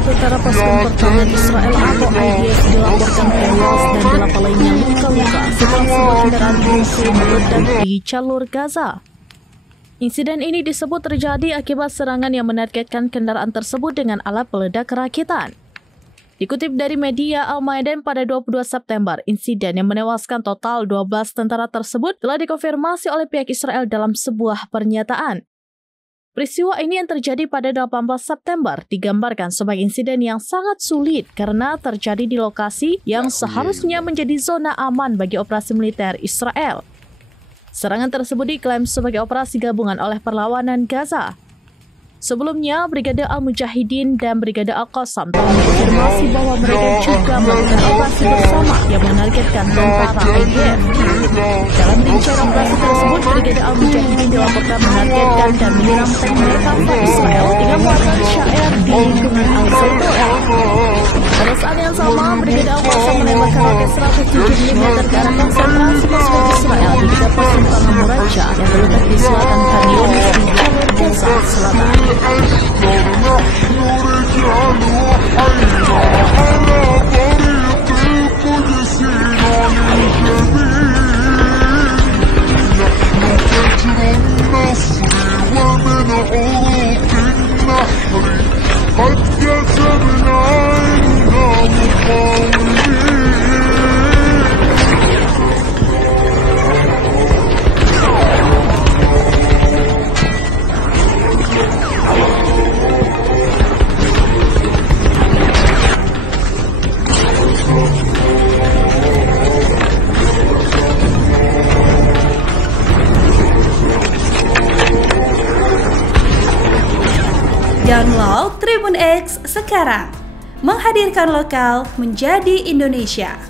tentara pasukan pertahanan Israel atau IDF dilaporkan tewas dan 8 lainnya luka-luka setelah sebuah kendaraan musuh meledak di jalur Gaza. Insiden ini disebut terjadi akibat serangan yang menargetkan kendaraan tersebut dengan alat peledak rakitan. Dikutip dari media Al-Maydan pada 22 September, insiden yang menewaskan total 12 tentara tersebut telah dikonfirmasi oleh pihak Israel dalam sebuah pernyataan. Peristiwa ini yang terjadi pada 18 September digambarkan sebagai insiden yang sangat sulit karena terjadi di lokasi yang seharusnya menjadi zona aman bagi operasi militer Israel. Serangan tersebut diklaim sebagai operasi gabungan oleh perlawanan Gaza. Sebelumnya, Brigade Al-Mujahidin dan Brigade Al-Qassam telah mengkonfirmasi bahwa mereka juga melakukan operasi bersama yang menargetkan tentara IDF. Dalam rincian operasi tersebut, Brigade Al-Mujahidin dilaporkan menargetkan dan menyiram tank Merkava Israel dengan muatan syair di lingkungan Al-Zaitun. Pada saat yang sama, Brigade Al-Qassam menembakkan roket 107 mm ke arah konsentrasi pasukan Israel di dekat persimpangan Muraja yang terletak di selatan Khan Yunis di jalur Gaza Selatan. Download Tribun X sekarang, menghadirkan lokal menjadi Indonesia.